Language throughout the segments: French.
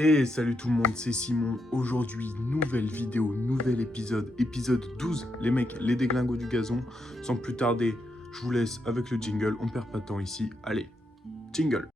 Hey, salut tout le monde, c'est Simon. Aujourd'hui, nouvelle vidéo, nouvel épisode, épisode 12. Les mecs, les déglingos du gazon. Sans plus tarder, je vous laisse avec le jingle. On perd pas de temps ici. Allez, jingle.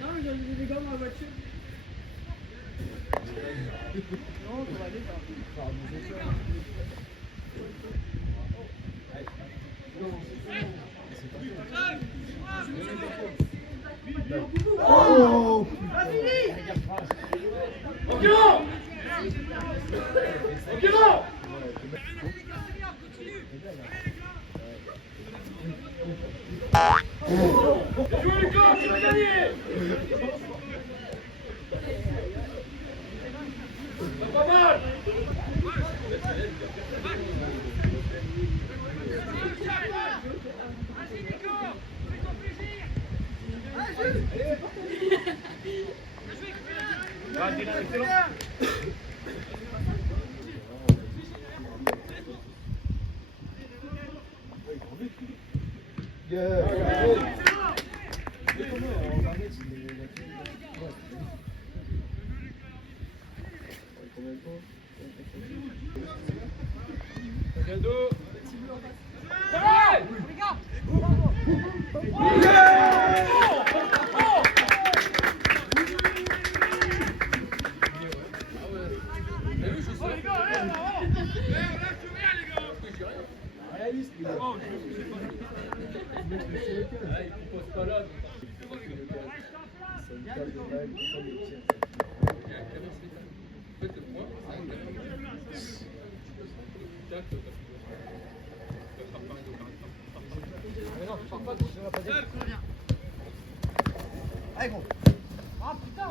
Non, mais j'ai mis des gars dans la voiture. Non, ça va aller, ça va. Oh! Jouez le camp, tu vas gagner! Pas mal! Vas-y Nico! Fais-toi plaisir! Allez, gros! Ah putain!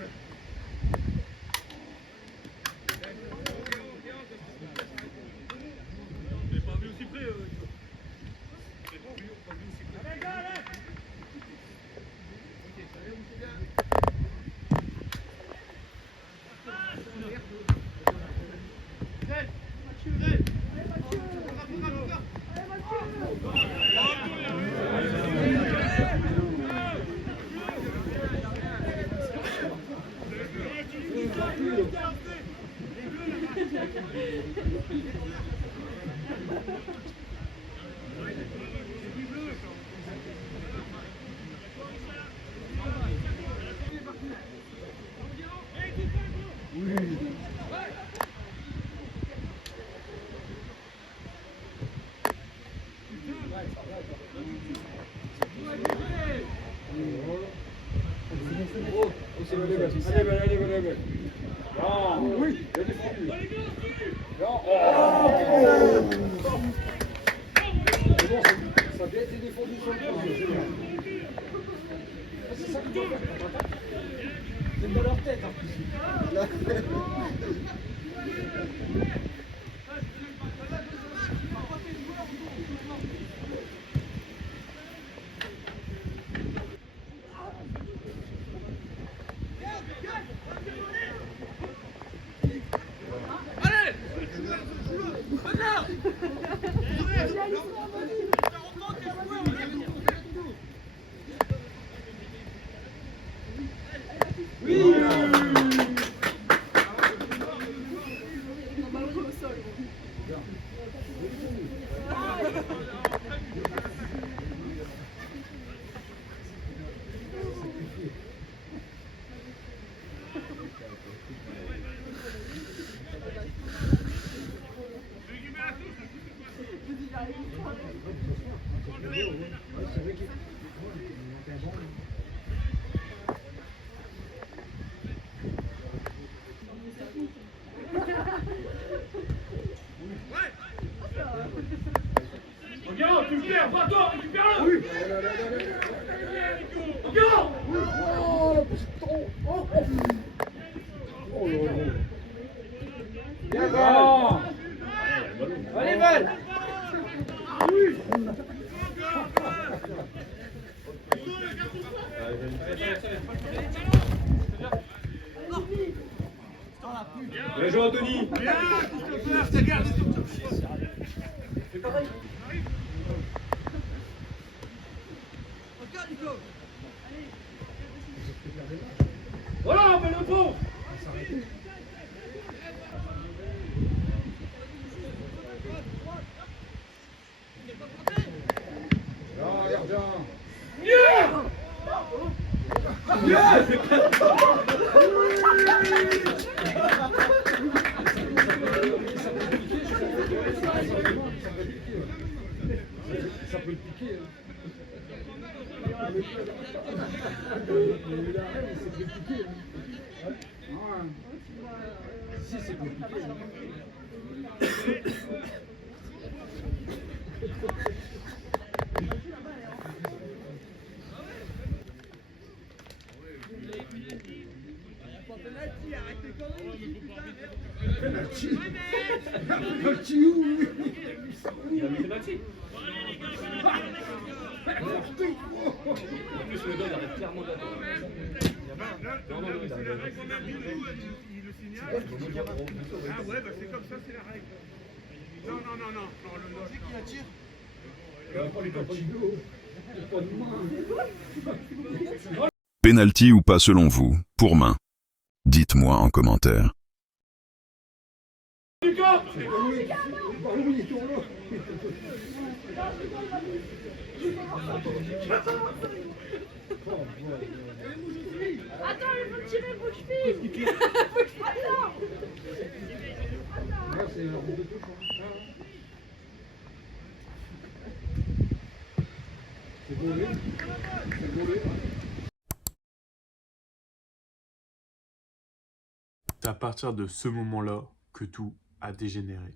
Allez. Non, oui, bien défendu. Non, c'est bon, ça a bien été défendu sur le plan. C'est ça que tu dois faire. C'est dans leur tête en plus. Regarde, tu le perds, pas toi, récupère-le. Oui. Regarde. Oh, putain. Oh là là. Bien, Val. Allez, Val. Bien joué, Anthony. Bien, Christopher, je te garde. C'est pareil. Voilà, on met le pont. Non, gardien. Yeah. Ça peut le piquer. C'est peut le piquer. Si, c'est peut le piquer. Penalty où? Il a mis penalty. En plus, le gars, il arrête clairement d'attendre. Non, il arrête. Il le signale. Ah ouais, bah c'est comme ça, c'est la règle. Non, le c'est qui la tire. Penalty ou pas selon vous, pour main? Dites-moi en commentaire. Lucas. Attends, il faut tirer, faut que je file. Faut que je attends. C'est à partir de ce moment-là que tout a dégénéré.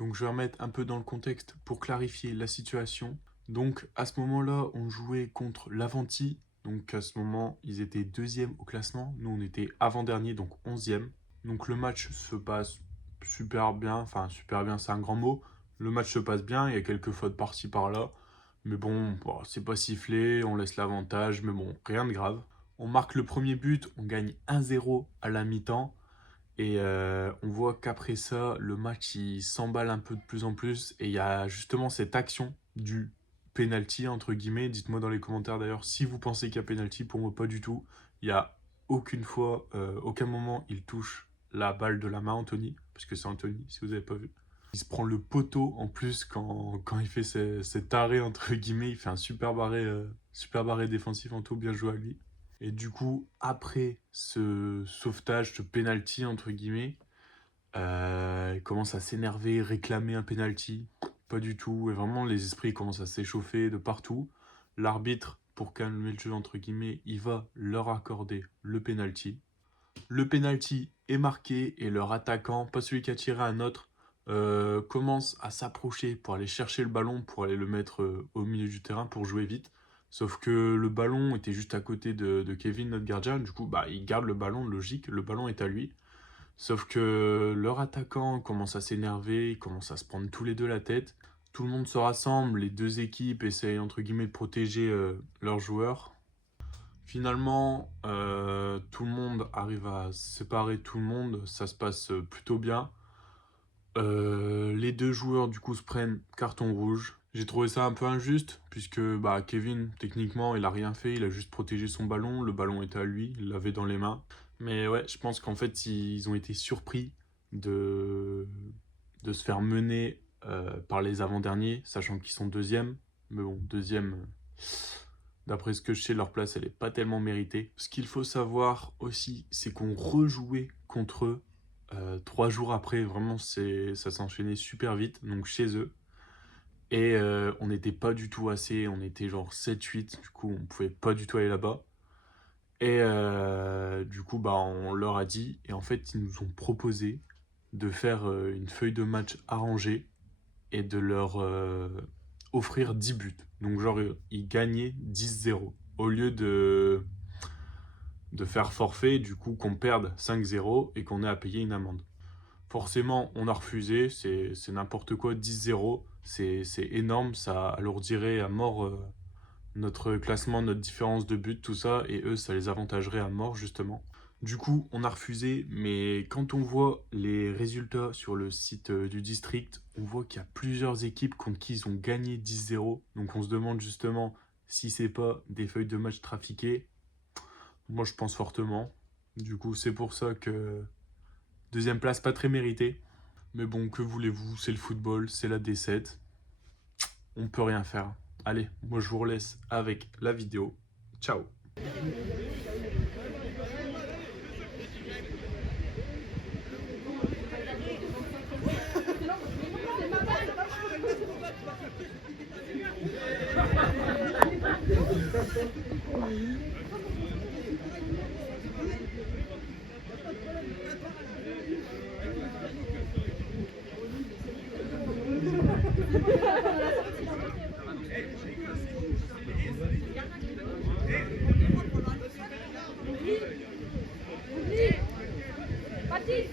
Donc je vais remettre un peu dans le contexte pour clarifier la situation. Donc à ce moment-là, on jouait contre l'Avanti Donc à ce moment, ils étaient 2e au classement. Nous, on était avant-dernier, donc 11e. Donc le match se passe super bien. Enfin, super bien, c'est un grand mot. Le match se passe bien, il y a quelques fautes par-ci par-là. Mais bon, c'est pas sifflé, on laisse l'avantage. Mais bon, rien de grave. On marque le premier but, on gagne 1-0 à la mi-temps. Et on voit qu'après ça, le match il s'emballe un peu de plus en plus. Et il y a justement cette action du penalty, entre guillemets. Dites-moi dans les commentaires d'ailleurs si vous pensez qu'il y a penalty. Pour moi, pas du tout. Il n'y a aucune fois, aucun moment, il touche la balle de la main, Anthony. Parce que c'est Anthony, si vous n'avez pas vu. Il se prend le poteau en plus quand il fait cet arrêt, entre guillemets. Il fait un super barré défensif, Anto, bien joué à lui. Et du coup, après ce sauvetage, ce penalty, entre guillemets, il commence à s'énerver, réclamer un penalty. Pas du tout. Et vraiment, les esprits commencent à s'échauffer de partout. L'arbitre, pour calmer le jeu, entre guillemets, il va leur accorder le penalty. Le penalty est marqué et leur attaquant, pas celui qui a tiré un autre, commence à s'approcher pour aller chercher le ballon, pour aller le mettre au milieu du terrain pour jouer vite. Sauf que le ballon était juste à côté de Kevin, notre gardien. Du coup, il garde le ballon, logique, le ballon est à lui. Sauf que leur attaquant commence à s'énerver, ils commencent à se prendre tous les deux la tête. Tout le monde se rassemble, les deux équipes essayent entre guillemets de protéger leurs joueurs. Finalement, tout le monde arrive à séparer tout le monde, ça se passe plutôt bien. Les deux joueurs du coup se prennent carton rouge. J'ai trouvé ça un peu injuste puisque Kevin, techniquement, il a rien fait, il a juste protégé son ballon, le ballon était à lui, il l'avait dans les mains. Mais ouais, je pense qu'en fait, ils ont été surpris de se faire mener par les avant-derniers, sachant qu'ils sont 2e. Mais bon, 2e, d'après ce que je sais, leur place, elle n'est pas tellement méritée. Ce qu'il faut savoir aussi, c'est qu'on rejouait contre eux 3 jours après. Vraiment, ça s'est enchaîné super vite, donc chez eux. Et on n'était pas du tout assez, on était genre 7-8, du coup on pouvait pas du tout aller là-bas. Et du coup on leur a dit, et en fait ils nous ont proposé de faire une feuille de match arrangée et de leur offrir 10 buts. Donc genre ils gagnaient 10-0 au lieu de faire forfait, du coup qu'on perde 5-0 et qu'on ait à payer une amende. Forcément, on a refusé, c'est n'importe quoi, 10-0, c'est énorme, ça alourdirait à mort notre classement, notre différence de but, tout ça, et eux, ça les avantagerait à mort, justement. Du coup, on a refusé, mais quand on voit les résultats sur le site du district, on voit qu'il y a plusieurs équipes contre qui ils ont gagné 10-0, donc on se demande justement si c'est pas des feuilles de match trafiquées. Moi, je pense fortement. Du coup, c'est pour ça que... 2e place, pas très méritée. Mais bon, que voulez-vous, c'est le football, c'est la D7. On peut rien faire. Allez, moi je vous relaisse avec la vidéo. Ciao. Baptiste.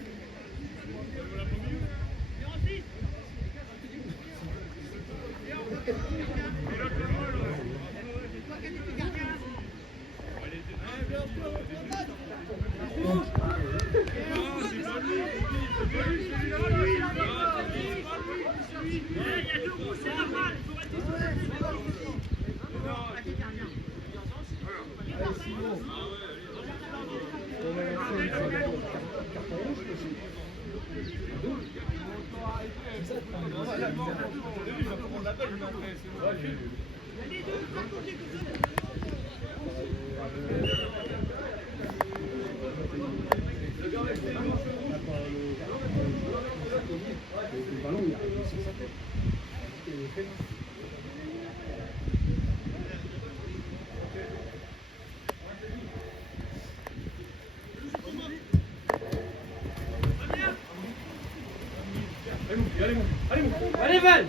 Allez Val!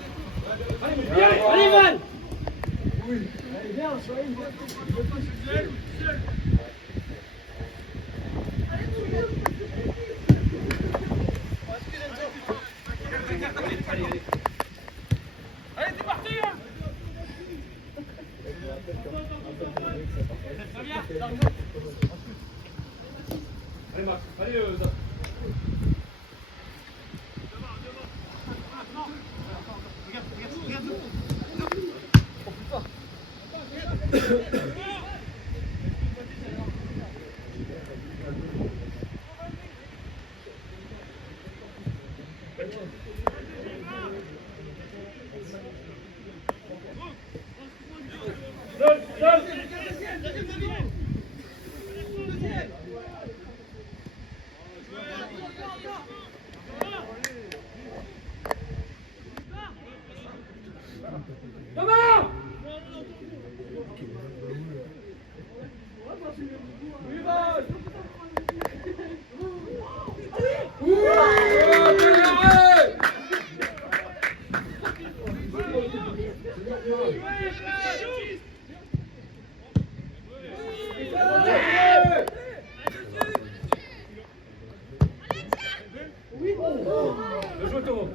Allez Val! Allez, c'est parti hein. Allez, Max. Allez, Zap. Bien joué, Thomas.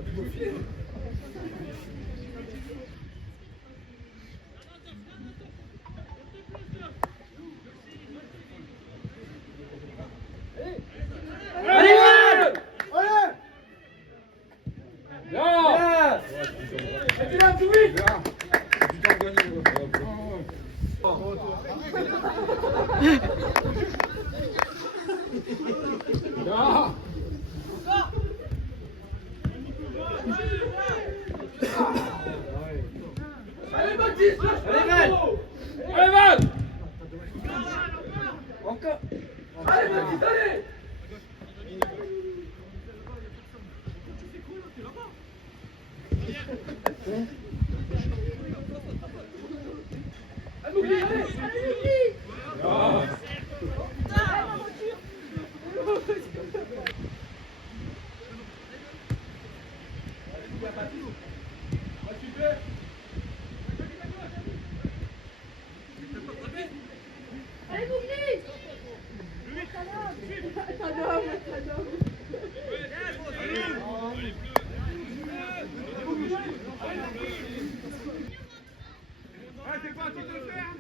Allez, Baptiste, Allez, Van. Allez, Van. encore. Allez, Baptiste, allez. Allez, Mougli, allez. Ah. Allez, Mougli. T'adores. Ah, c'est pas à toi de le faire.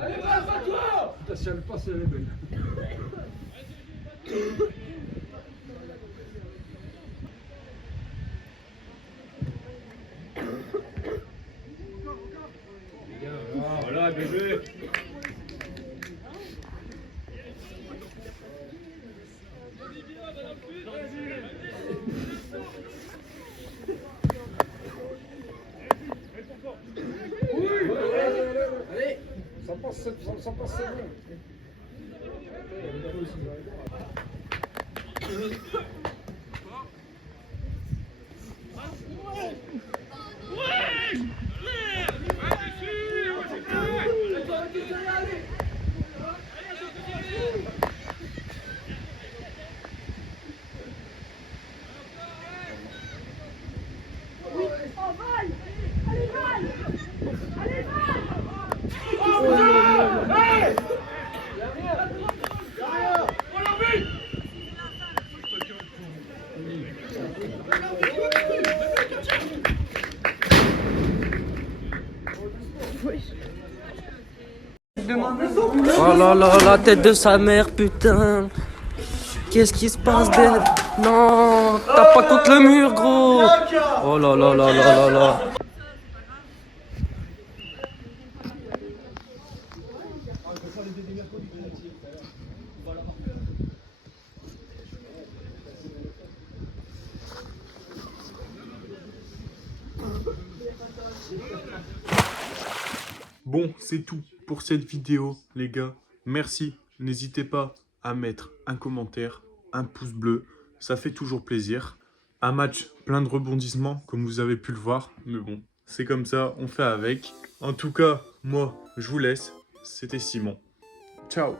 Allez, passe à toi. Putain, si elle passe, elle est belle. Voilà, bien joué. Allez, ça passe, c'est bon. Oh là là, la tête de sa mère, putain. Qu'est-ce qui se passe, Dead? Non, tape pas contre le mur, gros. Oh là là là là là là. Bon, c'est tout pour cette vidéo, les gars. Merci. N'hésitez pas à mettre un commentaire, un pouce bleu. Ça fait toujours plaisir. Un match plein de rebondissements, comme vous avez pu le voir. Mais bon, c'est comme ça, on fait avec. En tout cas, moi, je vous laisse. C'était Simon. Ciao.